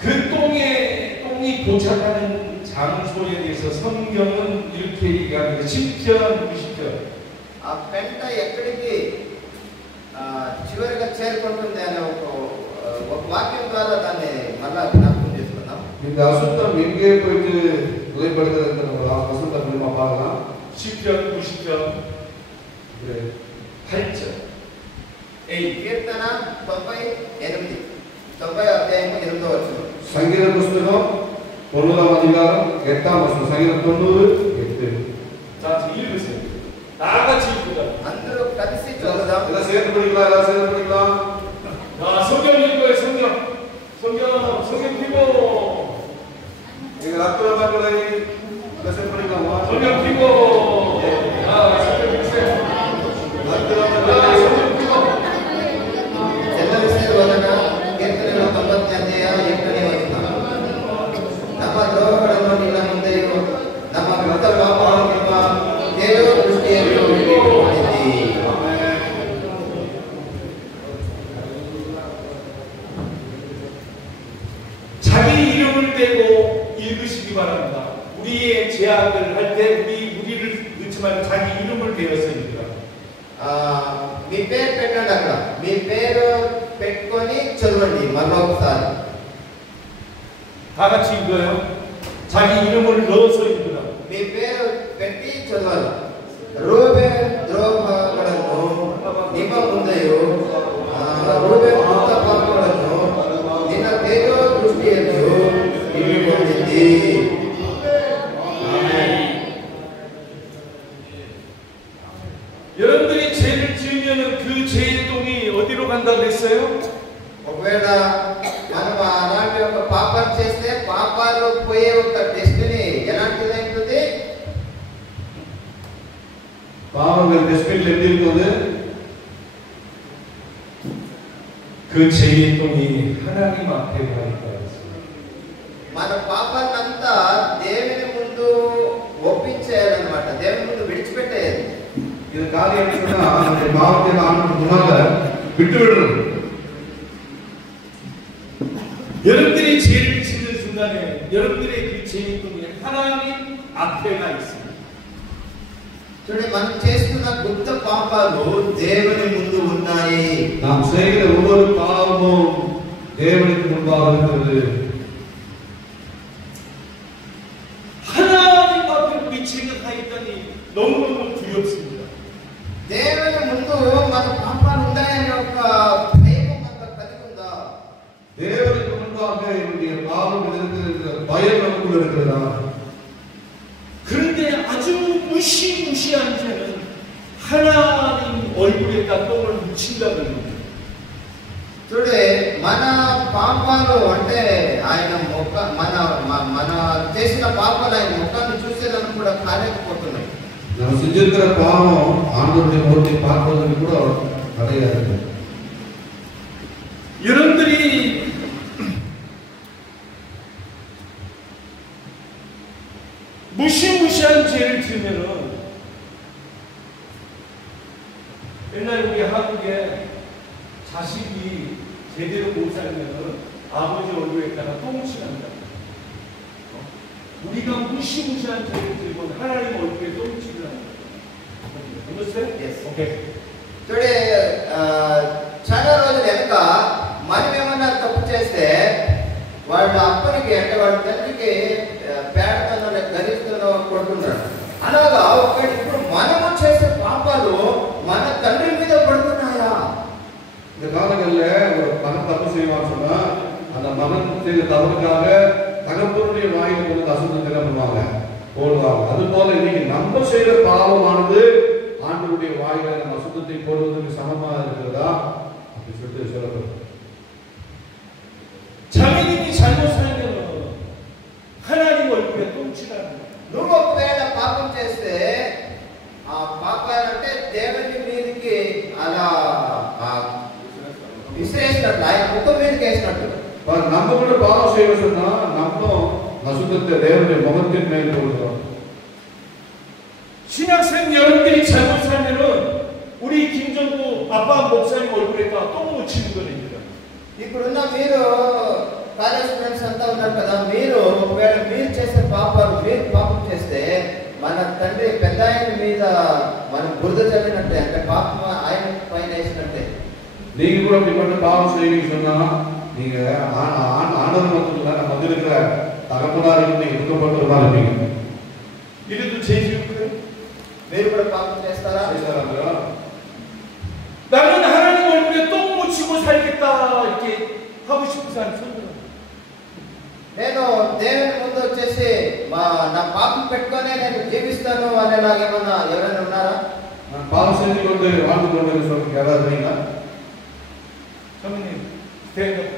그 똥이 도착하는 장소에 대해서 성경은 이렇게 얘기합니다. 10편, 90편. ఆ పెంట ఎక్కడికి చివరిగా చేరుకుంటుంది అనే ఒక వాక్యం ద్వారా దాన్ని మళ్ళా జ్ఞాపకం చేసుకున్నాం. இந்த அசுத்தம் எங்கே போயிட்டு நிலைப்படுகிறது நம்ம அசுத்தம் மூலமா பார்க்கலாம். 10편, 90편, 8절. కీర్తన 98 అధ్యాయం 8వ వచనం. సంగీత పుస్తకం 9వ అధ్యాయం 8వ వచనం. సంగీతం 90:8. 자, 읽으세요. 다 같이 읽자. అందరూ కలిసి చదువుదాం. ఇలా சேர்த்து படிக்கலாம். 자, 성경 읽어요. 성경 피고. 이거 라크라 말고라니 ఇలా சேர்த்து படிக்கலாமா? 성경 피고. 아, 성경 읽으세요. 라크라 아, 말고라니 성경 피고. చెల్లవిసే వలన కీర్తన 90 అధ్యాయం 8వ వచనం. ನಮ್ಮ ದ್ರೋಹಗಳನ್ನು ನಿನ್ನ ಮುಂದೆಯೂ ನಮ್ಮ ಕೃತ ಪಾಪಗಳನ್ನು ನಿಮ್ಮ ದೇವ ದೃಷ್ಟಿಯಲ್ಲಿಯೂ ಮಾಡಿದ್ದೀ. 자기 이름을 대고 읽으시기 바랍니다. 우리의 제약을 할 때 우리를 넣지 말고 자기 이름을 대어서 읽으라. మీ పేరు పెట్టండి అక్కడ. మీ పేరు పెట్టుకొని చదవండి మరొకసారి. 다 같이 읽어요. 자기 이름을 넣어서 읽으라. మీ పేరు పెట్టి చదవాలి. రూబెన్ ద్రోహಗಳನ್ನು ನಿಮ್ಮ ಮುಂದೆಯೂ రూబెన్ కృత పాపಗಳನ್ನು ನಿನ್ನ ದೇವ ದೃಷ್ಟಿಯಲ್ಲಿಯೂ ಇಟ್ಟುಕೊಂಡಿದ್ದೀ. 여러분들이 죄를 지으면 그 죄의 똥이 어디로 간다고 했어요? ఒకవేళ మనం అలాంటి ఒక పాపం చేస్తే పాపాలు పోయే ఒక డెస్టినీ ఎలాంటిదైతుంది? பாவங்கள் டெஸ்ட்பின்ல எப்படி இருக்குது? 그 죄의 똥이 하나님 앞에 가 있다. మన పాపాన్నంతా దేవుని ముందు ఒప్పించేయాలన్నమాట. దేవుని ముందు విడిచిపెట్టేయాలి. இது காரியம் சொன்னா அந்த பாவத்தை ஆண்டவர் முன்னால விட்டு விடுறது. 여러분들이 죄를 짓는 순간에 여러분들의 그 죄의 똥이 하나님 앞에 가 있습니다. చూడండి, మనం చేస్తున్న గుప్త పాపాలు దేవుని ముందు ఉన్నాయి. நாம் செய்கிற ஒவ்வொரு பாவமும் தேவனுக்கு முன்பாக இருக்கிறது. 하나님 앞에 우리 죄가 가 있다니 너무너무 두렵습니다. దేవుని ముందు మన పాపాలు ఉన్నాయని ఒక భయం మనకు కలిగి ఉందా? தேவனுக்கு முன்பாக என்னுடைய பாவம் இருக்கிற பயம் நமக்குள்ள இருக்கிறான். 그런데 아주 무시무시한 죄는 하나님 얼굴에다 똥을 묻힌다는 겁니다. చూడే మన పాపాలు అంటే ఆయన ముఖ మన చేసిన పాపాలు ఆయన ముఖాన్ని చూసేదాన్ని కూడా కాలేకపోతున్నాయి. நம்ம செஞ்சிருக்கிற பாவம் ஆண்டவருடைய முகத்தை பார்ப்பதற்கு கூட தடையா இருக்கு. 여러분들이 무시무시한 죄를 지으면은 옛날 우리 한국에 자식이 제대로 못 살면은 아버지 얼굴에다가 똥을 칠한다. 우리가 무시무시한 죄를 지으면 하나님 얼굴에 똥을 칠한다. Yes. 오케이. చూడే చాలా రోజులు వెనక మనం ఏమన్నా తప్పు చేస్తే వాళ్ళ అప్పనికి అంటే వాళ్ళ తండ్రికి పేడతోనో గరిస్తూనో కొడుతున్నాడు. అలాగా ఒకటి ఇప్పుడు మనము చేసే పాపాలు మన తండ్రి మీద పడుతున్నాయా? இந்த காலங்களில் ஒரு மகன் தப்பு செய்வான்னு சொன்னா அந்த மகன் செய்த தவறுக்காக தகப்பனுடைய வாயில கொண்டு அசுத்தத்தை பண்ணுவாங்க போடுவாங்க. அது போல இன்னைக்கு நம்ம செய்த பாவமானது ஆண்டவருடைய வாயில நம்ம அசுத்தத்தை போடுவதற்கு சமமா இருக்கிறதா அப்படி சொல்லிட்டு சொல்லப்படுது. 자기님이 잘못 살면 하나님 얼굴에 똥칠하는 거야. నువ్వు ఒకవేళ పాపం చేస్తే ఆ పాపాలంటే దేవుని మీదకి అలా విసిరేసినట్టు ఆయన ముఖం మీదకి వేసినట్టు. நம்ம கூட பாவம் செய்ய சொன்னா நம்ம அசுத்தத்தை தேவனுடைய முகத்தின் மேல் போடுகிறோம். 신학생 여러분들이 잘못 살면은 우리 김정구 아빠 목사님 얼굴에다 똥 묻히는 거랍니다. ఇప్పుడున్న మీరు కాలేజ్ స్టూడెంట్స్ అంతా ఉన్నారు కదా, మీరు ఒకవేళ మీరు చేసే పాపాలు మీరు పాపం చేస్తే మన తండ్రి పెద్ద ఆయన మీద మనం బురద చల్లినట్టే, అంటే పాపం ఆయన పైన వేసినట్టే. நீங்க கூட இப்படிப்பட்ட பாவம் செய்வீங்க சொன்னா நீங்க ஆண்டவர் மட்டும் இல்ல நம்ம இருக்கிற தகப்பனார் நீங்க இருக்கப்பட்டு இருப்பீங்க. 이래도 죄지을까요? మీరు కూడా పాపం చేస్తారా? 나는 하나님 얼굴에 똥 묻히고 살겠다 이렇게 하고 싶은 사람 손들어. నేను దేవుని ముందు వచ్చేసి నా పాపం పెట్టుకొని నేను జీవిస్తాను అనేలాగేమన్నా ఎవరైనా ఉన్నారా? பாவம் செஞ்சு கொண்டு வாழ்ந்து கொண்டு சொல்றதுக்கு யாராவது இருக்கீங்களா? 선생님 대답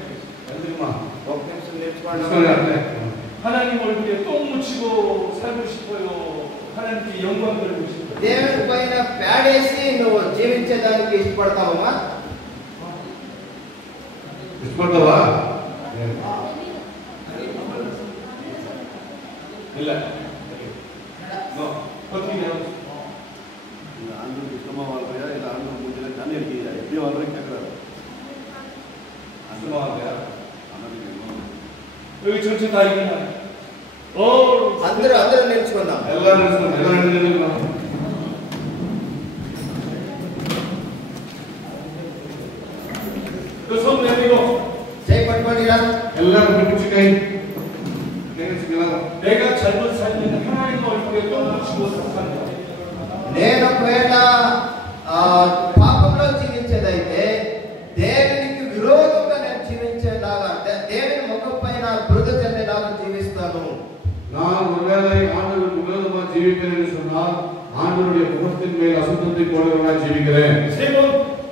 வந்துருமா? ఒక నిమిషం నేర్చుకోండి. 하나님 얼굴에 똥 묻히고 살고 싶어요. 하나님께 영광 돌리고 싶어요. దేవుని పైన పేడేసి నువ్వు జీవించేదానికి ఇష్టపడతావమ్మా? ఇష్టపడతావా? இல்ல நோ பத்தியா இந்த ஆண்டவருக்கு இஷ்டமா வாழ்றியா இல்ல ஆண்டவர் மூஞ்சில தண்ணி அடிக்கிறியா எப்படி வாழ்றேன்னு கேட்கறாரு. 안녕하세요. ஆண்டவருக்கு 여기 전체 다 이기나? అందరూ నేర్చుకుందాం. எல்லாரும் 그손 내밀고 చేయి పట్టుకోండిరా. எல்லாரும் பிடிச்சுக்கை. 내가 잘못 살면 하나님 얼굴에 똥 묻히고 산다. నేను ఒకవేళ పాపంలో జీవించేదైతే దేవునికి విరోధంగా నేను జీవించేలాగా, దేవుని ముఖం పైన బురద చెందేలాగా జీవిస్తాను. நான் ஒருவேளை ஆண்டவருக்கு விரோதமா ஜீவிக்கிறேன் என்று சொன்னால் ஆண்டவருடைய முகத்தின் மேல் அசுத்தத்தை போடுகிறவனாய் ஜீவிக்கிறேன். 세번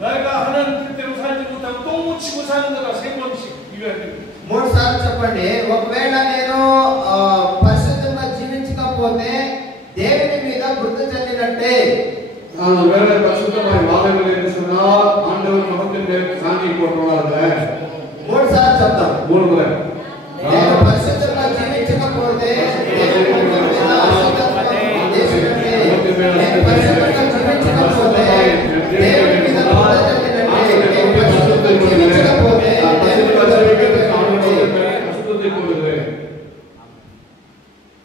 내가 하나님 뜻대로 살지 못하고 똥 묻히고 사는 거가 세 번씩 이겨야 돼. 3 సార్లు చెప్పండి. ఒకవేళ నేను పరిశుద్ధంగా జీవించకపోతే దేవుని మీద బురద చల్లినట్టే. நான் ஒருவேளை பரிசுத்தமாய் வாழவில்லை என்று சொன்னால் ஆண்டவர் முகத்தின் மேல் சாங்கி போடுறவனாக 3 సార్లు చెప్తాం. 3 முறை నేను పరిశుద్ధంగా జీవించకపోతే దేవుని మీద అశుద్ధత్వం చేసినట్టే. నేను పరిశుద్ధంగా జీవించకపోతే దేవుని మీద బురద చల్లినట్టే. నేను పరిశుద్ధంగా జీవించకపోతే அசுத்தத்தை போடுகிறேன்.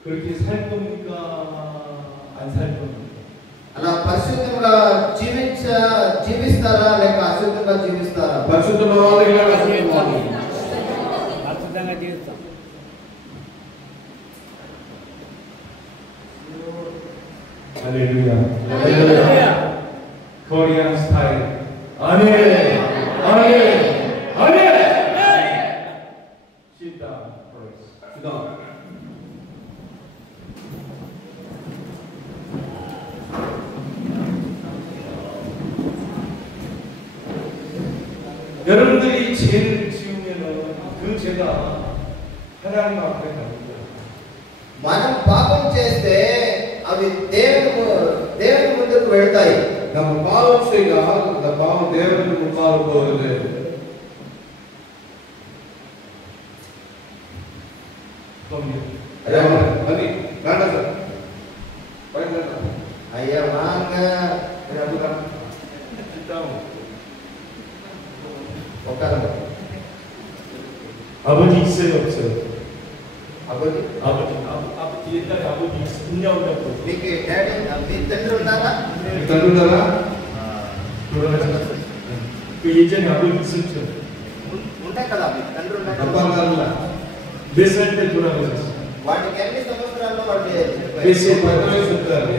그렇게 살 겁니까? 안 살 겁니까? అలా పరిశుద్ధంగా జీవిస్తారా లేక అశుద్ధంగా జీవిస్తారా? పరిశుద్ధవాదిగా అశుద్ధవాది. అశుద్ధంగా జీవిస్తాం. 할렐루야. 할렐루야. 코리안 스타일. 아멘. 아멘. 아멘. Sit down first. Sit down. 여러분들이 죄를 지으면 그 죄가 하나님 앞에 갑니다. మనం పాపం చేస్తే అవి దేవుని ముందుకు వెళ్తాయి. நம்ம பாவம் செய்தால் அந்த பாவம் தேவனுக்கு முன்பாக போகிறது. అయ్యా మరి రాండి సార్ పైన రండి. అయ్యా వాంగ ఒక 아버지 있어요 없어요? అబద్ధి 아버지 옛날에 아버지 있냐고 మీకు డాడీ మీ తండ్రి ఉన్నారా? మీ తండ్రి ఉన్నారా? 돌아가셨어요. 그 예전에 아버지 있었죠. ఉంటాయి కదా మీ తండ్రి ఉన్నారు. తప్పకుండా 몇 살 때 돌아가셨어요? వాటికి ఎన్ని సంవత్సరాల్లో వాళ్ళు వేసే పదవి చెప్తారు.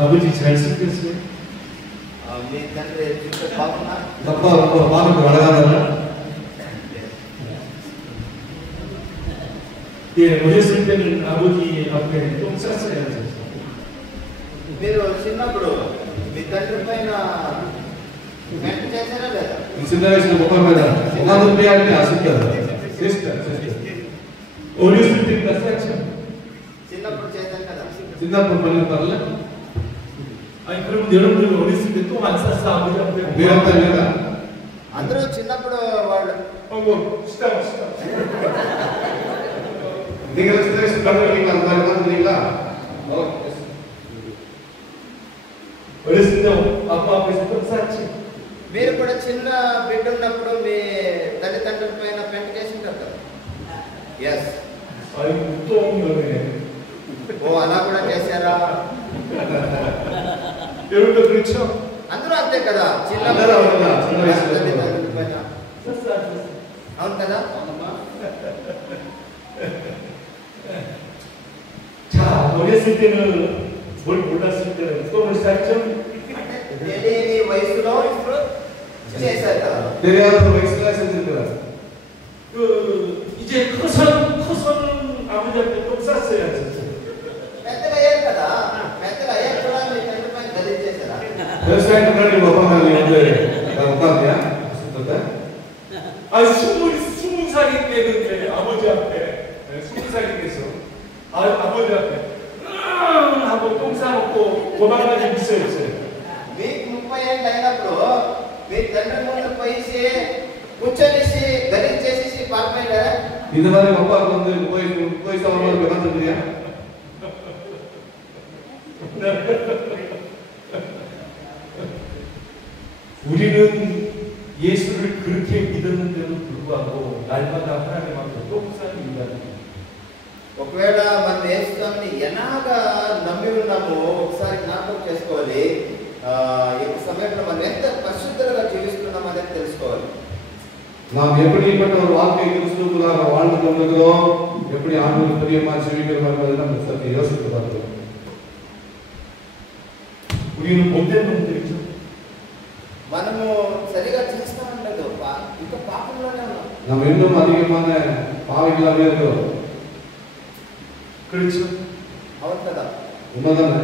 아버지 잘생겼어요? మీ తండ్రి చూస్తే బాగున్నా? తప్ప బాగా అడగాలన్నా 예, 어렸을 때는 아버지 앞에 똥 쌌어요. మీరు చిన్నప్పుడు మీ తండ్రి పైన వెంట చేశారా లేదా? ఈ చిన్న వయసులో ముఖ మీద ఉగాది అంటే ఆశిస్తారు. చేస్తారు. 어렸을 때가 쌌죠. చిన్నప్పుడు చేశాను కదా. చిన్నప్పుడు పని పర్లే 아니 그럼 여러분들 어렸을 때 똥 안 쌌어 아버지 앞에? మీరంతా లేదా? అందరూ చిన్నప్పుడు వాళ్ళు 어머, 시다. నీకు చిన్న వయసు పడుకుంటా నీలా 어렸을 때 아빠 앞에서 똥 쌌지. మీరు కూడా చిన్న బిడ్డ ఉన్నప్పుడు మీ తల్లిదండ్రుల పైన పెంట చేసింటారు కదా. ఎస్. 아이고 똥이네. ఓ అలా కూడా చేశారా? 여러분도 그렇죠? అందరూ అంతే కదా. చిన్న అందరూ అవునా? చిన్న వయసులో. తల్లిదండ్రుల పైన 쌌어. అవును కదా. 자, 어렸을 때는 뭘 몰랐을 때는 똥을 쌌죠? తెలియని వయసులో చేశారు కదా. తెలియాల్సిన వయసులో చేసింటారు. 그 이제 커서 아버지 앞에 똥 쌌어요. పెద్దగా అయ్యారు కదా. పెద్దగా అయ్యారు కూడా మీ తండ్రి పైన గలీజ్ చేశారా? వ్యవసాయం నుండి ఒప్పందాలు ఉంది ఉంటాయా? వస్తుందా? 아, 20살이 되는데 아버지 앞에 20살이 돼서 아버지 앞에 하고 똥 싸놓고 도망가지 있어요. మీకు 30 ఏళ్ళు అయినప్పుడు మీ తండ్రి ముందు పోయి కూర్చొనేసి గలీజ్ చేసేసి పారిపోయారా? இது மாதிரி அப்பா வந்து போய் சவால் உட்காந்துருக்கியா? 우리는 예수를 그렇게 믿었는데도 불구하고 날마다 하나님 앞에 똥 싸는 인간입니다. ఒకవేళ మనం యేసుని ఎలాగా నమ్మి ఉన్నామో ఒకసారి జ్ఞాపకం చేసుకోవాలి. ఈ సమయంలో మనం ఎంత పరిశుద్ధంగా జీవిస్తున్నాం అనేది తెలుసుకోవాలి. நாம் எப்படிப்பட்ட ஒரு வாழ்க்கை கிறிஸ்துவுக்குள்ளாக வாழ்ந்து கொண்டிருக்கிறோம், எப்படி ஆண்டவருக்கு பிரியமா ஜீவிக்கிறோம் என்பதை நம்ம சற்று யோசித்து பார்க்கிறோம். 우리는 못된 놈들이죠. మనము సరిగా చేస్తా ఉండదు. ఇంకా పాపంలోనే ఉన్నాం. நாம் இன்னும் அதிகமான பாவிகளாகவே இருக்கிறோம். 그렇죠? అవును కదా. உண்மைதானே?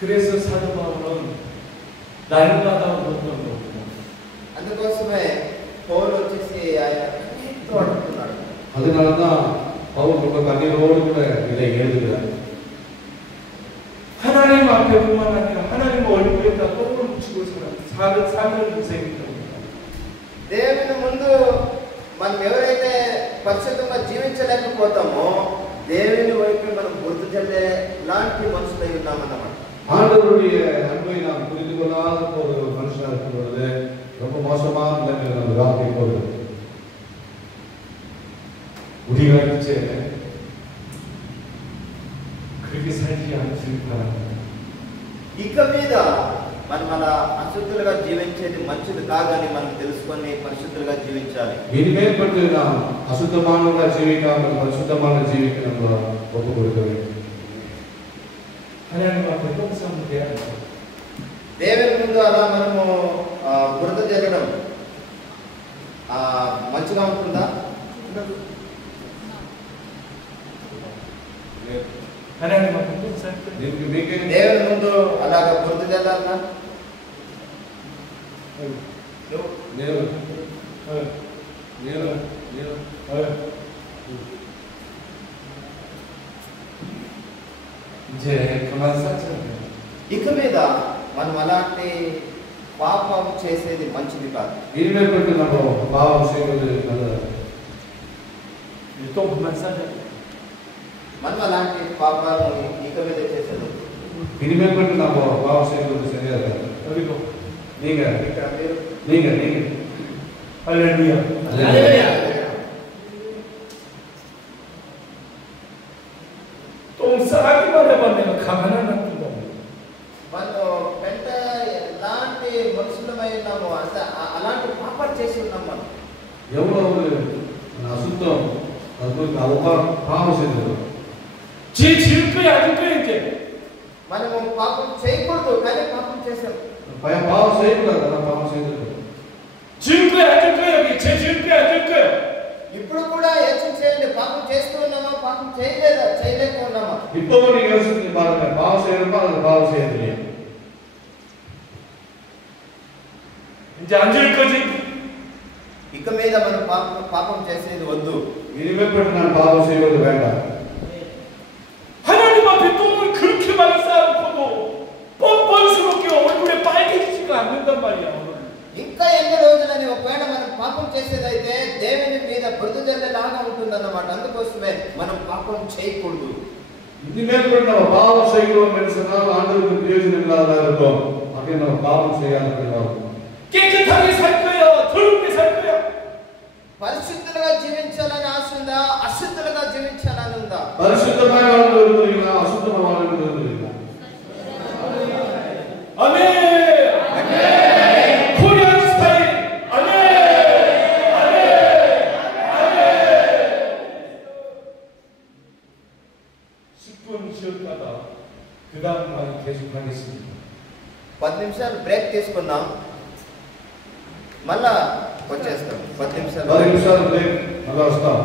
그래서 사도 바울은 날마다 어떤 거 అందుకోసమే పౌలు వచ్చేసి ఆయన కన్నీటితో అడుగుతున్నాడు. அதனாலதான் பவுல் ரொம்ப கண்ணீரோடு கூட இதை எழுதுகிறார். 하나님 앞에뿐만 아니라 하나님 얼굴에다 똥을 묻히고 사는 인생입니다. దేవుని ముందు మనం ఎవరైతే పరిశుద్ధంగా జీవించలేకపోతామో దేవుని వైపు మనం గుర్తు చెల్లే లాంటి మనుషులై ఉన్నామన్నమాట. ஆண்டவருடைய அன்பை நாம் புரிந்து கொள்ளாத ஒரு மனுஷனாக இருக்கும் பொழுது ரொம்ப மோசமான நிலைமையில் நம்ம வாழ்க்கை போகிறது. 우리가 이제 그렇게 살지 않길 바랍니다. ఇక మీద మనం అలా అశుద్ధులుగా జీవించేది మంచిది కాదని మనం తెలుసుకొని పరిశుద్ధులుగా జీవించాలి. இனிமேல் பட்டு நாம் அசுத்தமானவர்களா ஜீவிக்காமல் பரிசுத்தமான ஜீவிக்க நம்ம ஒப்பு கொடுக்க வேண்டும். 하나님 앞에 똥 싸면 돼야 돼. దేవుని ముందు అలా మనము బురద జల్లడం మంచిగా ఉంటుందా? దీనికి మీకే దేవుని ముందు అలాగ గుర్తు చెల్లాలన్నా నేను నేను నేను 이제 그만 사자. ఇక మీద మనం అలాంటి పాపం చేసేది మంచిది కాదు. 이름을 걸고 나고 마음 생각을 하다. 또 그만 사자. మనం అలాంటి పాపాలు ఇక మీద చేసేది. 이름을 걸고 나고 마음 생각을 생각하다. 여기도 네가 ఇక్కడ మీరు 네가 할렐루야. 할렐루야. 똥 싸기만 해봐 내가 가만 안 놔둔다. మనం పెంట ఎలాంటి మనుషులమై ఉన్నాము అంటే అలాంటి పాపాలు చేసి ఉన్నాం మనం. 영어를 나sus도 나도 나오가 마음 생각을. 지 지을 거야 아닐 거야 이제. మనము పాపం చేయకూడదు కానీ పాపం చేసాం. 과연 마음 생각을 하다 마음 생각을. 지을 거야 아닐 거야 여기 제 지을 거야 아닐 거야. ఇప్పుడు కూడా యోచన చేయండి, పాపం చేస్తూ ఉన్నామా పాపం చేయలేదా చేయలేకున్నామా? 이뻐버리 연습이 말하면 마음 생각을 말하는 마음 생각이. 이제 안 지을 거지. ఇక మీద మనం పాపం చేసేది వద్దు. 이름을 걸고 난 마음 생각을 వేണ്ട. 하나님 앞에 똥을 그렇게 많이 쌓아놓고도 뻔뻔스럽게 얼굴에 빨개지지가 않는단 말이야 오늘. ఇంకా ఎన్ని రోజులని ఒకవేళ మనం పాపం చేసేదైతే దేవుని మీద బురద జల్లేలాగా ఉంటుందన్నమాట. అందుకోసమే మనం పాపం చేయకూడదు. 이름을 걸고 마음 생각을 하면서 아무도 ప్రయోజనం ఇல்லாத இருக்கும். అక్కడ మనం పాపం చేయాలనుకున్నాం. 깨끗하게 살 거야 더럽게 살 거야. పరిశుద్ధులుగా జీవించాలని ఆశ ఉందా, అశుద్ధులుగా జీవించాలని ఉందా? పరిశుద్ధమైన వాళ్ళు దొరుకుతున్నా అశుద్ధమైన వాళ్ళు దొరుకుతున్నా. 아멘. 코리안 스타일. 아멘. 아멘. 아멘. 10분 쉬었다가 그 다음 말 계속하겠습니다. 10 నిమిషాలు బ్రేక్ తీసుకున్నాం, మళ్ళా వచ్చేస్తాం. 10 నిమిషాలు 10 నిమిషాలు బ్రేక్ మళ్ళా వస్తాం.